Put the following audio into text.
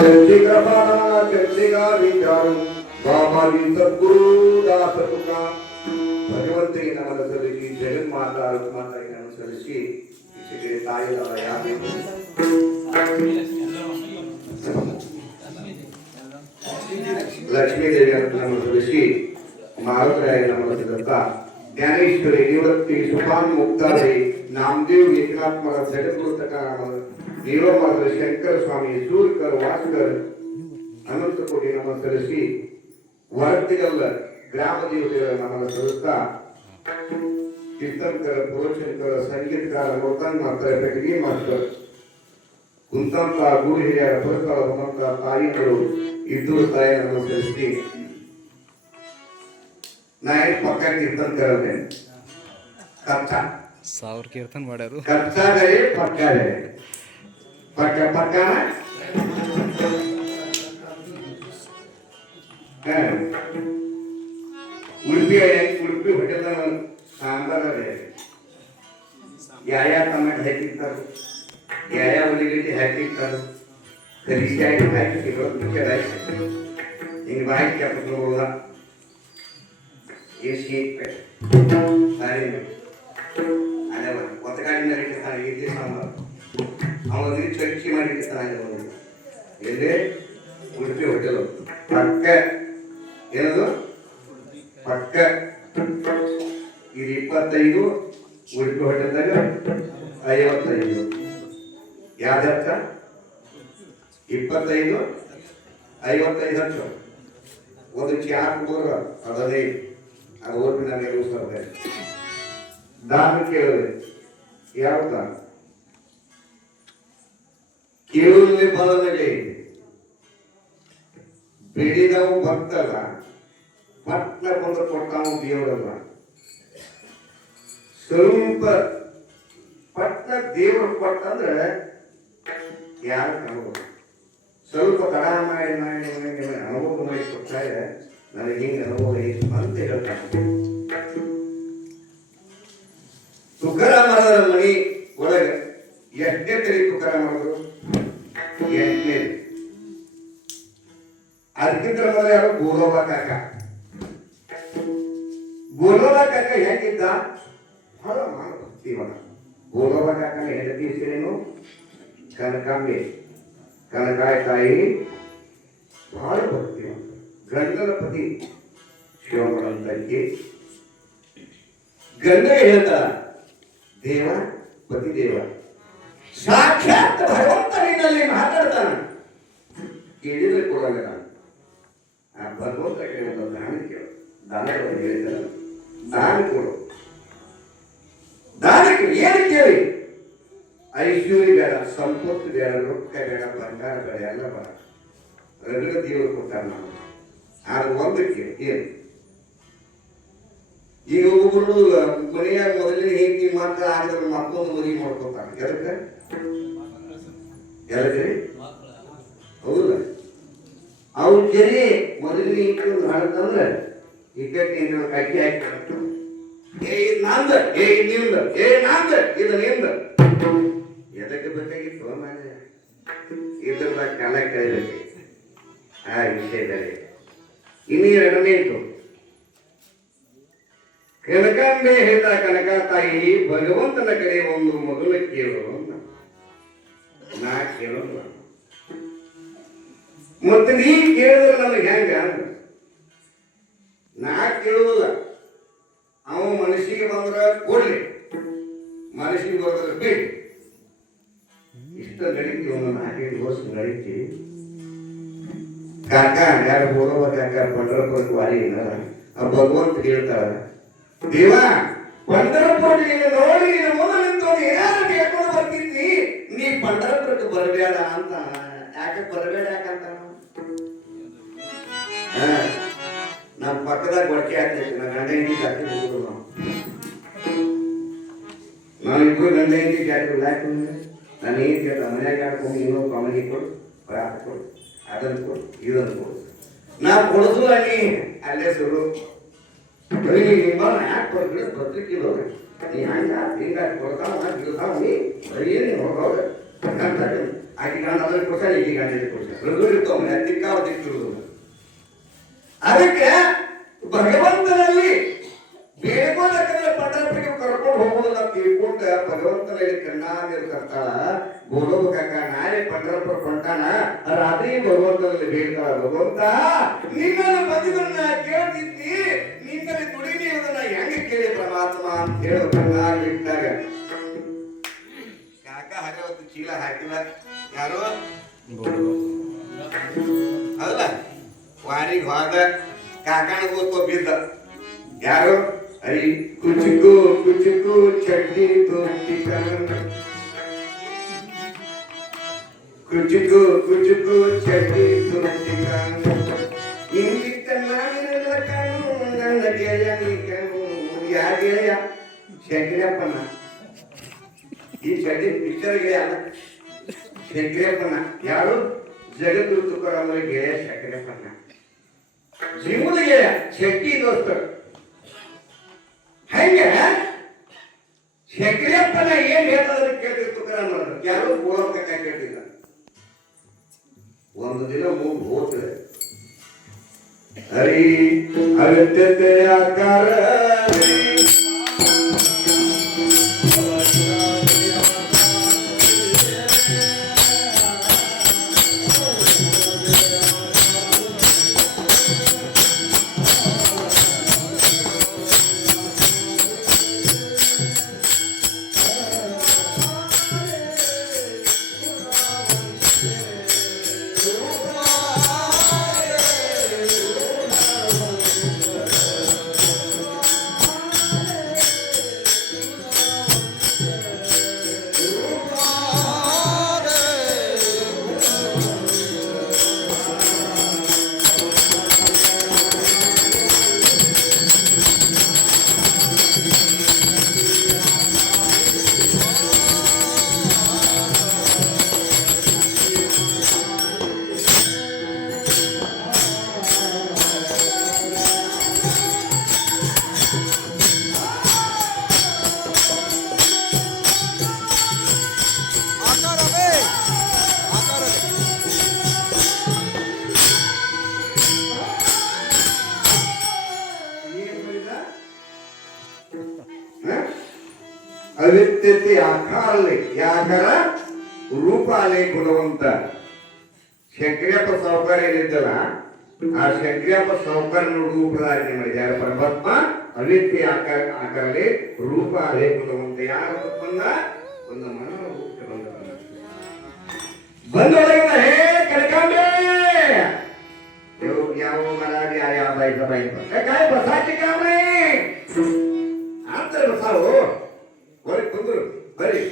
चर्चेगा विचारू बाबाजी सद्गुरुदास तुका भगवंते नमन सलिसी जगन्माता रुक्माताई नमन सलिसी इसे ताईला यावे लक्ष्मी देवी नमन सलिसी मारुतराय नमन सलिता ज्ञानेश्वरी निवृत्ति सुपान मुक्तारे नामदेव एकनाथमर जगद्गुरुतकार देवमार शंकर स्वामी सूरकर वासकर अनंत कोटी नमन सलिसी ವರತಿಗಲ್ಲ ಗ್ರಾಮ ದೇವತೆಗಳ ನಮನ ಸಲ್ಲಿಸ್ತಾ ಕೀರ್ತನಕರ ಪುರೋಚನಕರ ಸಂಗೀತಕಾರ ನೋಡ್ತಾನೆ ಮಾಡ್ತಾರೆ ಬೆಟಗಿ ಮಾಡ್ತಾರೆ ಕುಂತಂತ ಗುರು ಹಿರಿಯರ ಪುರಸ್ಕಾರ ಬಂದಂತ ತಾಯಿಗಳು ಇಬ್ಬರು ತಾಯಿ ನಮನ ಸಲ್ಲಿಸಿ ನಾ ಏನು ಪಕ್ಕ ಕೀರ್ತನಕರೇ ಕರ್ತ 1000 ಕೀರ್ತನ ಮಾಡ್ಯಾರು ಕರ್ತಾಗರೆ ಪಕ್ಕರೆ ಪಕ್ಕ ಪಕ್ಕನ ಉಡುಪಿ ಹೋಟೆಲ್ ಸಾಂಬಾರ ಯಾವ ಟೊಮೆಟೊ ಹಾಕಿರ್ತಾರೆ ಯಾವ ಉಳ್ಳಿಗಡ್ಡಿ ಹಾಕಿರ್ತಾರೆ ಕರಿಶಾಯಿ ಹಾಕಿ ಹಿಂಗೆ ಬಾಯಿ ಕೆಪ್ಪಲ್ಲ ಎಷ್ಟು ಸಾರಿ ಅದೇ ಒತ್ತಗಾಡಿನ ಇಟ್ಟಿರ್ತಾನೆ ಇಡ್ಲಿ ಸಾಂಬಾರು ಅವನಿಗೆ ಚರ್ಚಿ ಮಾಡಿರ್ತಾನೆ ಎಲ್ಲೇ ಉಡುಪಿ ಹೋಟೆಲು ಪಕ್ಕ ಏನದು ಪಕ್ಕ ಇದು 25 ಉಡುಪಿ ಹೋಟೆಲ್ದಾಗ 55 ಯಾವ್ದಕ್ಕ 25 55 ಹಚ್ಚು ಒಂದು ಚಾ ಕುಡಿದ್ರೆ ಅದನ್ನೇ ಅದು ಓಪಿ ನನಗೆ ರೂಸ್ತಾರೆ ದಾನ ಕೇಳಿದ್ರೆ ಯಾವ ದಾನ ಕೇಳುವಲ್ಲಿ ಬಲದಲ್ಲಿ ಬೆಳಿದವು ಭಕ್ತಲ್ಲ ಪಟ್ನ ಕೊಂಡು ಕೊಟ್ಟವು ದೇವರಲ್ಲ ಸ್ವಲ್ಪ ಪಟ್ನ ದೇವರು ಕೊಟ್ಟಂದ್ರೆ ಯಾರು ಅನುಭವ ಸ್ವಲ್ಪ ತಡ ಮಾಡಿ ಅನುಭವ ಮಾಡಿ ಕೊಟ್ಟಾಗ ನನಗೆ ಹಿಂಗೆ ಅನುಭವ ಐತಿ ಅಂತ ಹೇಳ್ತಾನೆ ತುಕಾರಾಮರ ಮನಿ ಒಳಗೆ ಎಷ್ಟೇ ತರಿ ತುಕಾರಾಮರು ಎಂಟನೇ ಅದಕ್ಕಿಂತ ಮೊದಲು ಯಾರು ಗೋಲೋಬ ಕಾಕ ಹೇಗಿದ್ದ ಬಹಳ ಭಕ್ತಿವನ ಗೋಲೋಬ ಕಾಕನ ಹೆಂಡತಿ ಹೆಸರೇನು ಕನಕಾಂಬೆ ಕನಕಾಯ ತಾಯಿ ಬಹಳ ಭಕ್ತಿವಂತ ಗಂಡನ ಪತಿ ಶಿವಮಂತಕ್ಕೆ ಗಂಡ ಹೇಳ್ತಾರ ದೇವ ಪತಿ ದೇವ ಸಾಕ್ಷಾತ್ ಭಗವಂತ ನಿನ್ನಲ್ಲಿ ಮಾತಾಡ್ತಾನೆ ಕೇಳಿದ್ರೆ ಕೊಡಲ್ಲ ನಾನು ಭಗವಂತ ಕೇಳಿದ ದಾನ ಕೇಳು ದಾನಗಳನ್ನು ಹೇಳಿದ್ದಾರೆ ದಾನ ಕೊಡು ದಾನಕ್ಕೆ ಏನು ಕೇಳಿ ಐಶ್ವರ್ಯ ಬೇಡ ಸಂಪತ್ತು ಬೇಡ ರೊಕ್ಕ ಬೇಡ ಬಂಗಾರ ಬೇಡ ಎಲ್ಲ ಬೇಡ ರಗಡ ದೇವರು ಕೊಟ್ಟಾರ ನಾವು ಆದ್ರೆ ಒಂದು ಕೇಳಿ ಏನು ಈಗ ಒಬ್ಬರು ಮನೆಯಾಗ ಮೊದಲನೇ ಹೆಂಡತಿ ಮಕ್ಕಳು ಆಗಿದ್ರೆ ಮತ್ತೊಂದು ಮದುವೆ ಮಾಡ್ಕೊತಾನೆ ಎದಕ್ಕೆ ಹೌದಲ್ಲ ಅವ್ರ ಜರಿ ಮೊದಲನೇ ಇಂಟು ಹಾಡ್ತಂದ್ರೆ ಇಕ್ಕಟ್ಟಿನ ಕಟ್ಟಿ ಹಾಕಿ ಏ ನಂದ ಏ ನಿಂದ ಏ ನಂದ ಇದು ನಿಂದ ಎದಕ್ಕೆ ಬೇಕಾಗಿತ್ತು ಮೇಲೆ ಇದ್ರದ ಕಾಲ ಕಳಿಬೇಕು ಆ ವಿಷಯದಲ್ಲಿ ಇನ್ನು ಎರಡನೇ ಇತ್ತು ಕನಕಾಂಬೆ ಹೇಳಿದ ಕನಕ ತಾಯಿ ಭಗವಂತನ ಕಡೆ ಒಂದು ಮಗಳ ಕೇಳು ನಾ ಕೇಳೋಲ್ಲ ಮತ್ತೆ ನೀ ಕೇಳಿದ್ರೆ ನನಗೆ ಹೆಂಗ ನಾ ಕೇಳುವುದಿಲ್ಲ ಅವ ಮನಸ್ಸಿಗೆ ಬಂದ್ರ ಕೊಡ್ಲಿ ಮನಸ್ಸಿಗೆ ಬಂದ್ರೆ ಬಿಡಿ ಇಷ್ಟ ನಡೀತಿ ಒಂದು 4-5 ವರ್ಷ ನಡೀತಿ ಕಾಕ ಯಾರು ಹೋಗವ ಕಾಕ ಪಂಡರಪುರಕ್ಕೆ ವಾರಿ ಭಗವಂತ ಹೇಳ್ತಾರ ದೇವ ಪಂಡರಪುರಕ್ಕೆ ನೋಡಿ ಮೊದಲು ಏನಾದ್ರು ಕೇಳ್ಕೊಂಡು ಬರ್ತಿದ್ನಿ ನೀ ಪಂಡರಪುರಕ್ಕೆ ಬರಬೇಡ ಅಂತ ಯಾಕೆ ಬರಬೇಡ ಯಾಕಂತ ನಮ್ಮ ಪಕ್ಕದಾಗ ಗೊಳಕೆ ಆಗ್ತೈತಿ ನಾ ಗಂಡ ಹೆಂಡತಿ ಜಾತಿ ಹೋಗುದು ನಾವಿಬ್ರು ಗಂಡ ಹೆಂಡತಿ ಜಾತಿ ಯಾಕಂದ್ರೆ ನಾನು ಏನ್ ಕೇಳ್ತ ಮನ್ಯಾಗ ಆಡ್ಕೊಂಡು ಇನ್ನೊಬ್ಬ ಅವನಿಗೆ ಕೊಡು ಪ್ರಾತ ಕೊಡು ಅದನ್ನು ಕೊಡು ಇದನ್ನು ಕೊಡು ನಾ ಕೊಡುದು ಅಲ್ಲಿ ಅಲ್ಲೇ ಸುರು ನಿಮ್ಮ ಯಾಕೆ ಕೊಡ್ಬಿಡ ಬರ್ತಿಕ್ಕಿಲ್ಲ ನೀ ಹಂಗ ಹಿಂಗಾಗಿ ಕೊಡ್ತಾವ ಬಿಡ್ತಾವ ನೀ ಬರೀ ನೀನು ಹೋಗೋಗ ಆಕೆ ಗಂಡ ಅದಕ್ಕೆ ಕೊಡ್ತಾರೆ, ಈಕೆ ಗಂಡ ಇದಕ್ಕೆ ಕೊಡ್ತಾರೆ. ರಘು ಇರ್ತಾವ ತಿಕ್ಕಾವತ್ತಿರುವುದು. ಅದಕ್ಕೆ ಭಗವಂತನಲ್ಲಿ ಬೇಡ್ಕೋದಕ್ಕಂದ್ರೆ ಪಂಡರಪುರಿಗೆ ಕರ್ಕೊಂಡು ಹೋಗೋದನ್ನ ತಿಳ್ಕೊಂಡ ಭಗವಂತನಲ್ಲಿ ಕಣ್ಣಾಗಿರ್ ಕರ್ತಾಳ. ಗೋಲೋಬ ಕಾಕ ನಾಳೆ ಪಂಡರಪುರ ಕೊಂಟಾನ, ರಾತ್ರಿ ಭಗವಂತನಲ್ಲಿ ಬೇಡ್ತಾಳ, ಭಗವಂತ ನಿನ್ನನ್ನು ಬಂದಿದ್ದನ್ನ ಕೇಳ್ತಿದ್ದಿ, ನಿನ್ನಲ್ಲಿ ದುಡಿಮೆ ಇರೋದನ್ನ ಹೆಂಗೆ ಕೇಳಿ ಪರಮಾತ್ಮ ಅಂತ ಹೇಳೋ ಕಣ್ಣಾಗಿಟ್ಟಾಗ ಕಾಕ ಹಾಗೆ ಚೀಲ ಹಾಕಿಲ್ಲ. ಯಾರು ಅಲ್ಲ ವಾರಿಗೆ ಹೋದ ಕಾಕನ ಗೊತ್ತೋ ಬಿದ್ದ. ಯಾರು ಅರಿ ಕುಚುಕು ಕುಚುಕು ಚಡ್ಡಿ ದೋಸ್ತಿಕ, ಕುಚುಕು ಕುಚುಕು ಚಡ್ಡಿ ದೋಸ್ತಿಕ, ಇಂಗಿತ್ತ ನಾನಿರಲ್ಲ ಕಣು ನನ್ನ ಗೆಳೆಯ ನೀ ಕಣು. ಯಾ ಗೆಳೆಯ? ಶಂಕರಪ್ಪನ. ಈ ಚಡ್ಡಿ ಪಿಕ್ಚರ್ ಗೆಳೆಯ ಅಲ್ಲ, ಶಂಕರಪ್ಪನ. ಯಾರು? ಜಗದ್ಗುರು ತುಕಾರಾಮರ ಗೆಳೆಯ ಶಂಕರಪ್ಪನ. ಜೀವನ ಗೆಳೆಯ ಶೆಟ್ಟಿ ದೋಸ್ತರು. ಹಂಗೆ ಶಂಕರಪ್ಪನ ಏನ್ ಹೇಳ್ತಾರೆ ಕೇಳ್ತಿರ್ ತುಕಾರಾಮರ. ಯಾರು? ಗೋಳಪ್ಪ ಕೇಳ್ತಿಲ್ಲ. ಒಂದು ದಿನ ಮೂಗು ಹೋಗ್ತದೆ. ಹರಿ ಅಗತ್ಯತೆ ಆಕಾರ ಅವಿದ್ಯತೆ ಆಕಾರಲೆ ಯಾಕರ ರೂಪಾಲೆ ಕೊಡುವಂತ ಶಂಕರಪ್ಪ ಸಾವುಕಾರ ಏನಿದ್ದಲ್ಲ, ಆ ಶಂಕರಪ್ಪ ಸಾವುಕಾರ ರೂಪದಾಗಿ ಮಾಡಿದ್ದಾರೆ ಪರಮಾತ್ಮ. ಅವಿದ್ಯೆ ಆಕಾರಲೆ ರೂಪಾಲೆ ಕೊಡುವಂತ ಯಾರ ಬಂದ ಒಂದು ಮನ ಬಂದೊಳಗಿನ ಹೇ ಕನಕಾಂಬೆ ಯಾವ ಮರಾಠಿ ಯಾವ ಬಾಯ್ಕ काय बसायची काम नाही. आमचं बसावं. बरे बरी